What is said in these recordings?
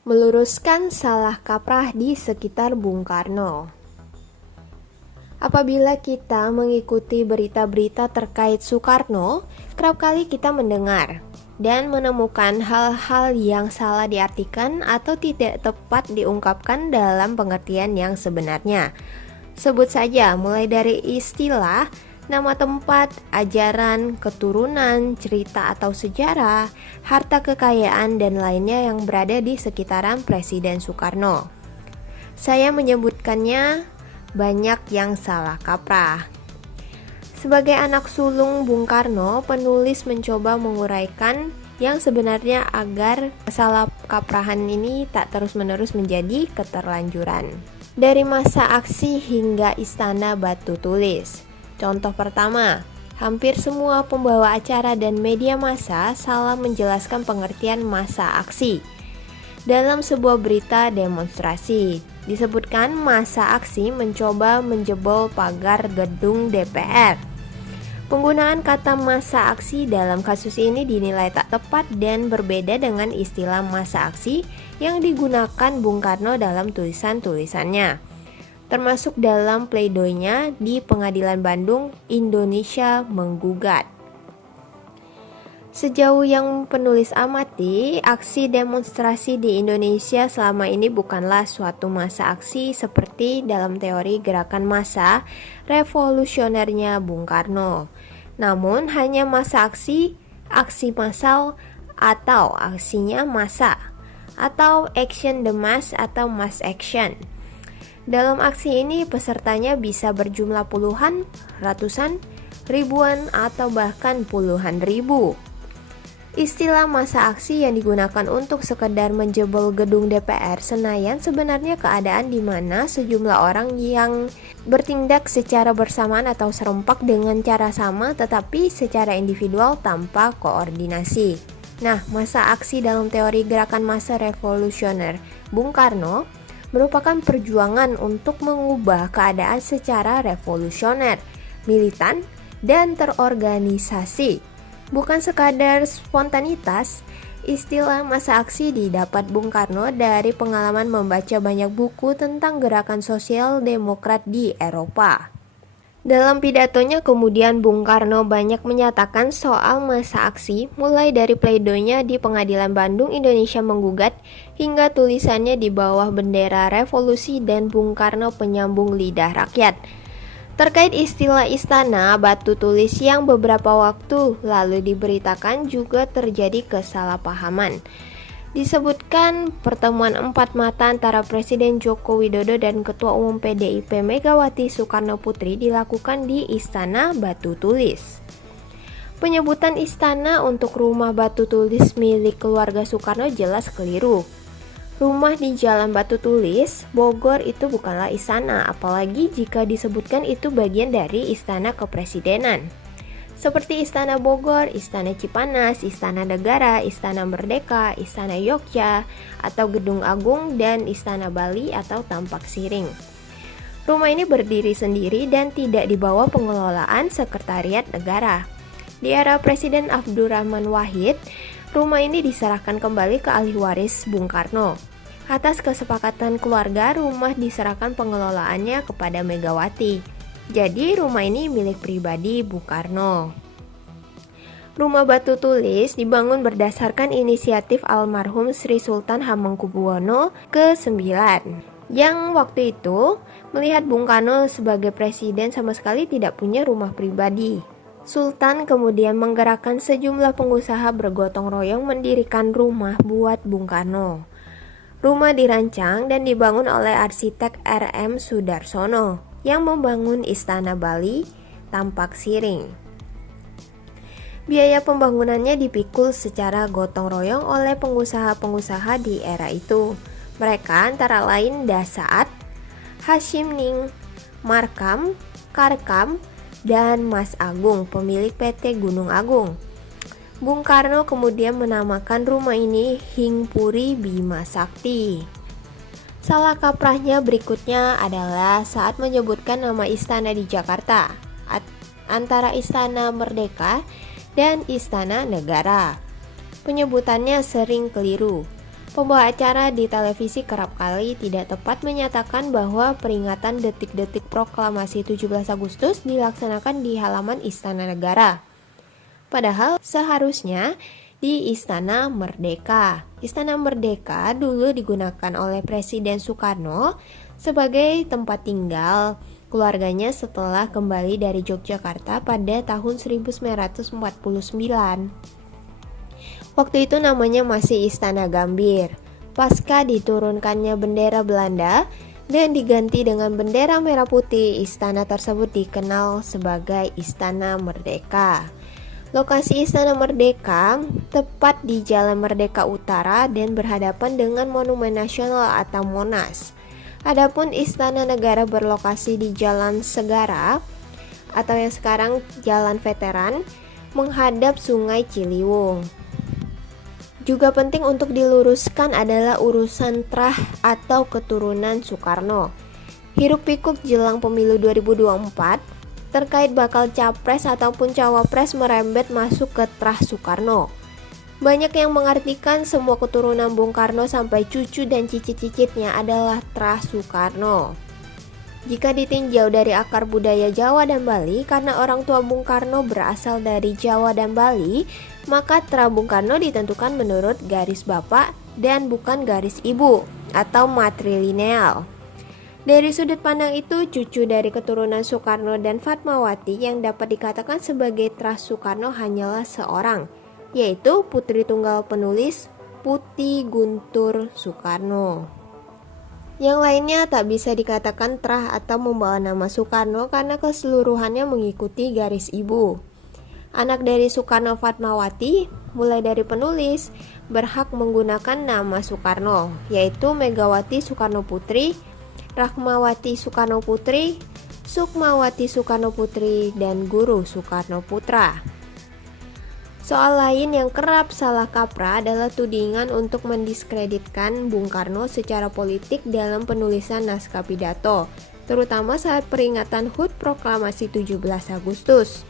Meluruskan salah kaprah di sekitar Bung Karno. Apabila kita mengikuti berita-berita terkait Soekarno, kerap kali kita mendengar dan menemukan hal-hal yang salah diartikan atau tidak tepat diungkapkan dalam pengertian yang sebenarnya. Sebut saja mulai dari istilah, nama tempat, ajaran, keturunan, cerita atau sejarah, harta kekayaan, dan lainnya yang berada di sekitaran Presiden Soekarno. Saya menyebutkannya banyak yang salah kaprah. Sebagai anak sulung Bung Karno, penulis mencoba menguraikan yang sebenarnya agar salah kaprahan ini tak terus-menerus menjadi keterlanjuran. Dari masa aksi hingga istana batu tulis. Contoh pertama, hampir semua pembawa acara dan media massa salah menjelaskan pengertian masa aksi. Dalam sebuah berita demonstrasi, disebutkan massa aksi mencoba menjebol pagar gedung DPR. Penggunaan kata massa aksi dalam kasus ini dinilai tak tepat dan berbeda dengan istilah massa aksi yang digunakan Bung Karno dalam tulisan-tulisannya, termasuk dalam pleidoinya di Pengadilan Bandung, Indonesia Menggugat. Sejauh yang penulis amati, aksi demonstrasi di Indonesia selama ini bukanlah suatu massa aksi seperti dalam teori gerakan massa revolusionernya Bung Karno. Namun hanya massa aksi massal atau aksinya massa, atau action the mass atau mass action. Dalam aksi ini pesertanya bisa berjumlah puluhan, ratusan, ribuan, atau bahkan puluhan ribu. Istilah massa aksi yang digunakan untuk sekedar menjebol gedung DPR Senayan sebenarnya keadaan di mana sejumlah orang yang bertindak secara bersamaan atau serempak dengan cara sama tetapi secara individual tanpa koordinasi. Nah, massa aksi dalam teori gerakan massa revolusioner Bung Karno merupakan perjuangan untuk mengubah keadaan secara revolusioner, militan, dan terorganisasi. Bukan sekadar spontanitas. Istilah massa aksi didapat Bung Karno dari pengalaman membaca banyak buku tentang gerakan sosial demokrat di Eropa. Dalam pidatonya kemudian Bung Karno banyak menyatakan soal massa aksi, mulai dari pleidoinya di Pengadilan Bandung Indonesia Menggugat hingga tulisannya di bawah bendera revolusi dan Bung Karno penyambung lidah rakyat. Terkait istilah istana batu tulis yang beberapa waktu lalu diberitakan juga terjadi kesalahpahaman. Disebutkan pertemuan empat mata antara Presiden Joko Widodo dan Ketua Umum PDIP Megawati Soekarno Putri dilakukan di Istana Batu Tulis. Penyebutan istana untuk rumah batu tulis milik keluarga Soekarno jelas keliru. Rumah di Jalan Batu Tulis, Bogor itu bukanlah istana, apalagi jika disebutkan itu bagian dari istana kepresidenan. Seperti Istana Bogor, Istana Cipanas, Istana Negara, Istana Merdeka, Istana Yogyakarta atau Gedung Agung, dan Istana Bali atau Tampak Siring. Rumah ini berdiri sendiri dan tidak di bawah pengelolaan Sekretariat Negara. Di era Presiden Abdurrahman Wahid, rumah ini diserahkan kembali ke ahli waris Bung Karno. Atas kesepakatan keluarga, rumah diserahkan pengelolaannya kepada Megawati. Jadi rumah ini milik pribadi Bung Karno. Rumah batu tulis dibangun berdasarkan inisiatif almarhum Sri Sultan Hamengkubuwono ke-9 yang waktu itu melihat Bung Karno sebagai presiden sama sekali tidak punya rumah pribadi. Sultan kemudian menggerakkan sejumlah pengusaha bergotong royong mendirikan rumah buat Bung Karno. Rumah dirancang dan dibangun oleh arsitek R.M. Sudarsono yang membangun Istana Bali, Tampak Siring. Biaya pembangunannya dipikul secara gotong royong oleh pengusaha-pengusaha di era itu. Mereka antara lain Dasaat, Hashim Ning, Markam, Karkam, dan Mas Agung, pemilik PT Gunung Agung. Bung Karno kemudian menamakan rumah ini Hingpuri Bima Sakti. Salah kaprahnya berikutnya adalah saat menyebutkan nama istana di Jakarta, antara Istana Merdeka dan Istana Negara. Penyebutannya sering keliru. Pembawa acara di televisi kerap kali tidak tepat menyatakan bahwa peringatan detik-detik proklamasi 17 Agustus dilaksanakan di halaman Istana Negara. Padahal seharusnya di Istana Merdeka. Istana Merdeka dulu digunakan oleh Presiden Soekarno sebagai tempat tinggal keluarganya setelah kembali dari Yogyakarta pada tahun 1949. Waktu itu namanya masih Istana Gambir. Pasca diturunkannya bendera Belanda dan diganti dengan bendera merah putih, istana tersebut dikenal sebagai Istana Merdeka. Lokasi Istana Merdeka tepat di Jalan Merdeka Utara dan berhadapan dengan Monumen Nasional atau Monas. Adapun Istana Negara berlokasi di Jalan Segara atau yang sekarang Jalan Veteran menghadap Sungai Ciliwung. Juga penting untuk diluruskan adalah urusan trah atau keturunan Soekarno. Hiruk-pikuk jelang pemilu 2024 terkait bakal capres ataupun cawapres merembet masuk ke trah Soekarno. Banyak yang mengartikan semua keturunan Bung Karno sampai cucu dan cicit-cicitnya adalah trah Soekarno. Jika ditinjau dari akar budaya Jawa dan Bali, karena orang tua Bung Karno berasal dari Jawa dan Bali, maka trah Bung Karno ditentukan menurut garis bapak dan bukan garis ibu atau matrilineal. Dari sudut pandang itu, cucu dari keturunan Soekarno dan Fatmawati yang dapat dikatakan sebagai trah Soekarno hanyalah seorang, yaitu putri tunggal penulis Putih Guntur Soekarno. Yang lainnya tak bisa dikatakan trah atau membawa nama Soekarno karena keseluruhannya mengikuti garis ibu. Anak dari Soekarno Fatmawati, mulai dari penulis, berhak menggunakan nama Soekarno, yaitu Megawati Soekarno Putri, Rahmawati Soekarno Putri, Sukmawati Soekarno Putri, dan Guru Soekarno Putra. Soal lain yang kerap salah kaprah adalah tudingan untuk mendiskreditkan Bung Karno secara politik dalam penulisan naskah pidato, terutama saat peringatan HUT Proklamasi 17 Agustus.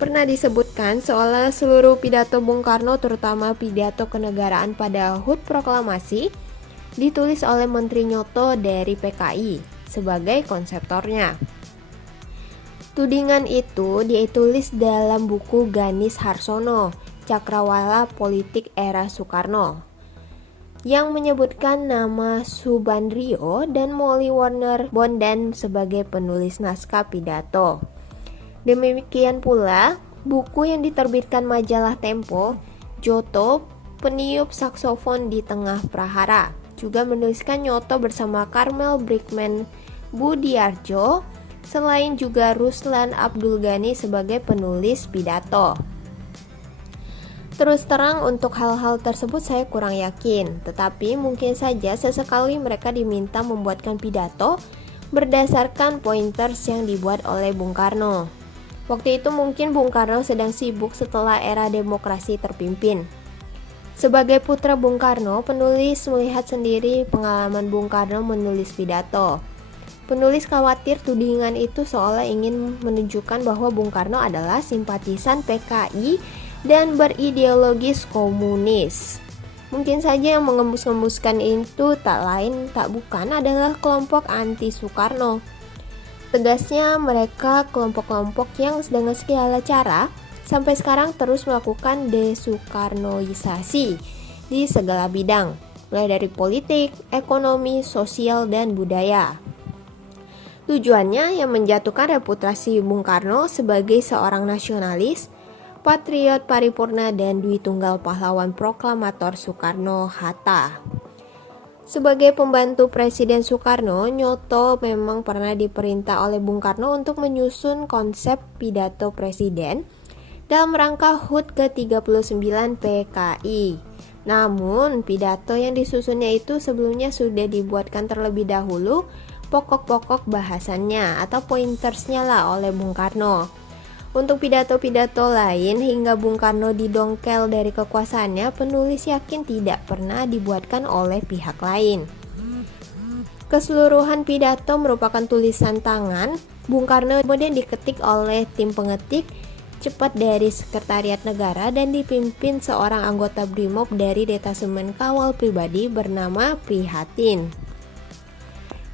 Pernah disebutkan seolah seluruh pidato Bung Karno, terutama pidato kenegaraan pada HUT Proklamasi, ditulis oleh Menteri Nyoto dari PKI sebagai konseptornya. Tudingan itu ditulis dalam buku Ganis Harsono, Cakrawala Politik Era Soekarno, yang menyebutkan nama Subandrio dan Molly Warner Bondan sebagai penulis naskah pidato. Demikian pula buku yang diterbitkan majalah Tempo, Joto, Peniup Saksofon di Tengah Prahara, juga menuliskan Nyoto bersama Karmel Brickman Budiarjo, selain juga Ruslan Abdul Ghani sebagai penulis pidato. Terus terang untuk hal-hal tersebut saya kurang yakin, tetapi mungkin saja sesekali mereka diminta membuatkan pidato berdasarkan pointers yang dibuat oleh Bung Karno. Waktu itu mungkin Bung Karno sedang sibuk setelah era demokrasi terpimpin. Sebagai putra Bung Karno, penulis melihat sendiri pengalaman Bung Karno menulis pidato. Penulis khawatir tudingan itu seolah ingin menunjukkan bahwa Bung Karno adalah simpatisan PKI dan berideologis komunis. Mungkin saja yang mengembus-ngembuskan itu tak lain tak bukan adalah kelompok anti Soekarno. Tegasnya mereka kelompok-kelompok yang dengan segala cara sampai sekarang terus melakukan desoekarnoisasi di segala bidang, mulai dari politik, ekonomi, sosial, dan budaya. Tujuannya yang menjatuhkan reputasi Bung Karno sebagai seorang nasionalis, patriot paripurna, dan Dwi Tunggal pahlawan proklamator Soekarno-Hatta. Sebagai pembantu Presiden Soekarno, Nyoto memang pernah diperintah oleh Bung Karno untuk menyusun konsep pidato presiden dalam rangka HUT ke-39 PKI. Namun, pidato yang disusunnya itu sebelumnya sudah dibuatkan terlebih dahulu pokok-pokok bahasannya atau pointersnya lah oleh Bung Karno. Untuk pidato-pidato lain hingga Bung Karno didongkel dari kekuasaannya, penulis yakin tidak pernah dibuatkan oleh pihak lain. Keseluruhan pidato merupakan tulisan tangan Bung Karno, kemudian diketik oleh tim pengetik cepat dari Sekretariat Negara dan dipimpin seorang anggota BRIMOB dari Detasemen Kawal Pribadi bernama Prihatin.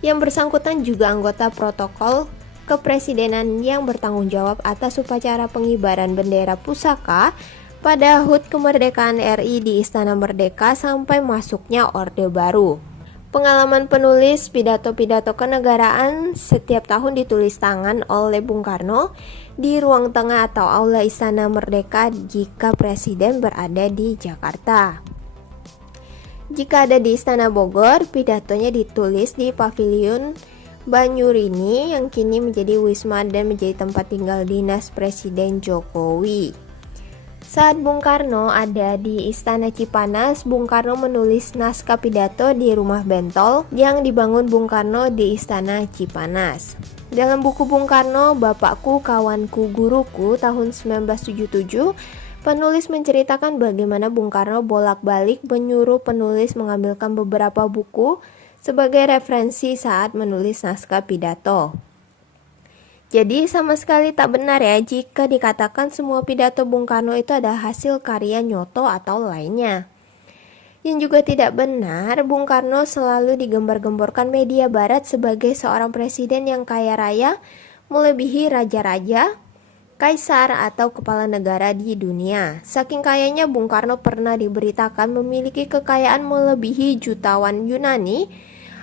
Yang bersangkutan juga anggota protokol kepresidenan yang bertanggung jawab atas upacara pengibaran bendera pusaka pada HUT kemerdekaan RI di Istana Merdeka sampai masuknya Orde Baru. Pengalaman penulis pidato-pidato kenegaraan setiap tahun ditulis tangan oleh Bung Karno di ruang tengah atau aula Istana Merdeka jika presiden berada di Jakarta. Jika ada di Istana Bogor, pidatonya ditulis di Paviliun Banyurini yang kini menjadi wisma dan menjadi tempat tinggal dinas Presiden Jokowi. Saat Bung Karno ada di Istana Cipanas, Bung Karno menulis naskah pidato di Rumah Bentol yang dibangun Bung Karno di Istana Cipanas. Dalam buku Bung Karno, Bapakku, Kawanku, Guruku tahun 1977, penulis menceritakan bagaimana Bung Karno bolak-balik menyuruh penulis mengambilkan beberapa buku sebagai referensi saat menulis naskah pidato. Jadi sama sekali tak benar ya jika dikatakan semua pidato Bung Karno itu adalah hasil karya Nyoto atau lainnya. Yang juga tidak benar, Bung Karno selalu digembar-gemborkan media barat sebagai seorang presiden yang kaya raya, melebihi raja-raja, kaisar atau kepala negara di dunia. Saking kayanya Bung Karno pernah diberitakan memiliki kekayaan melebihi jutawan Yunani,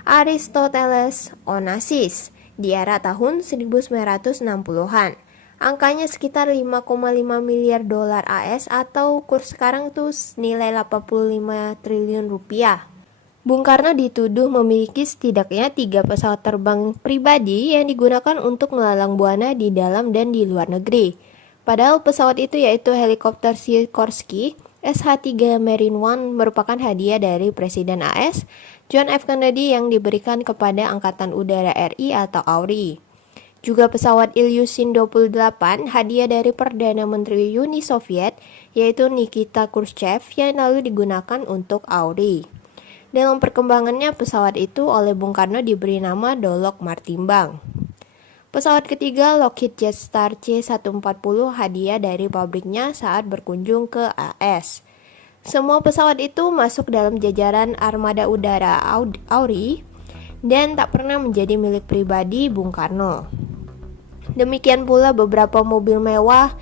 Aristoteles Onassis di era tahun 1960-an. Angkanya sekitar 5,5 miliar dolar AS atau kurs sekarang tuh nilai 85 triliun rupiah. Bung Karno dituduh memiliki setidaknya 3 pesawat terbang pribadi yang digunakan untuk melalang buana di dalam dan di luar negeri. Padahal pesawat itu yaitu helikopter Sikorsky SH-3 Marine One merupakan hadiah dari Presiden AS John F. Kennedy yang diberikan kepada Angkatan Udara RI atau AURI. Juga pesawat Ilyushin 28 hadiah dari Perdana Menteri Uni Soviet yaitu Nikita Khrushchev yang lalu digunakan untuk AURI. Dalam perkembangannya pesawat itu oleh Bung Karno diberi nama Dolok Martimbang. Pesawat ketiga Lockheed Jetstar C-140 hadiah dari pabriknya saat berkunjung ke AS. Semua pesawat itu masuk dalam jajaran armada udara AURI dan tak pernah menjadi milik pribadi Bung Karno. Demikian pula beberapa mobil mewah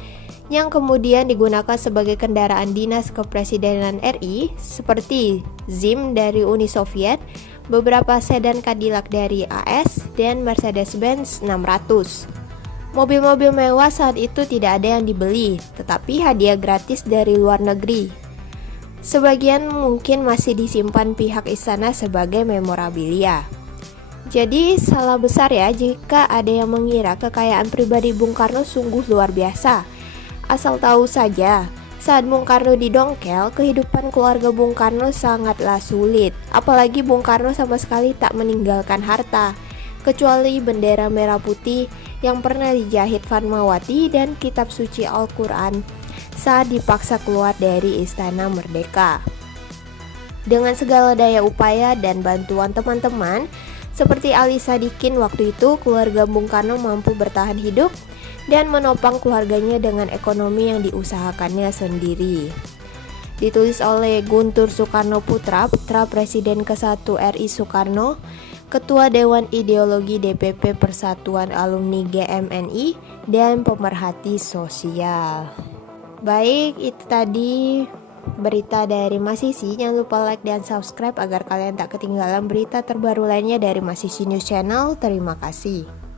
yang kemudian digunakan sebagai kendaraan dinas kepresidenan RI seperti ZIM dari Uni Soviet, beberapa sedan Cadillac dari AS, dan Mercedes-Benz 600. Mobil-mobil mewah saat itu tidak ada yang dibeli, tetapi hadiah gratis dari luar negeri. Sebagian mungkin masih disimpan pihak istana sebagai memorabilia. Jadi salah besar ya jika ada yang mengira kekayaan pribadi Bung Karno sungguh luar biasa. Asal tahu saja, saat Bung Karno didongkel, kehidupan keluarga Bung Karno sangatlah sulit. Apalagi Bung Karno sama sekali tak meninggalkan harta, kecuali bendera merah putih yang pernah dijahit Fatmawati dan kitab suci Al-Quran saat dipaksa keluar dari Istana Merdeka. Dengan segala daya upaya dan bantuan teman-teman, seperti Ali Sadikin waktu itu, keluarga Bung Karno mampu bertahan hidup dan menopang keluarganya dengan ekonomi yang diusahakannya sendiri. Ditulis oleh Guntur Soekarno Putra, putra Presiden ke-1 RI Soekarno, Ketua Dewan Ideologi DPP Persatuan Alumni GMNI, dan pemerhati sosial. Baik, itu tadi berita dari Masisi. Jangan lupa like dan subscribe agar kalian tak ketinggalan berita terbaru lainnya dari Masisi News Channel. Terima kasih.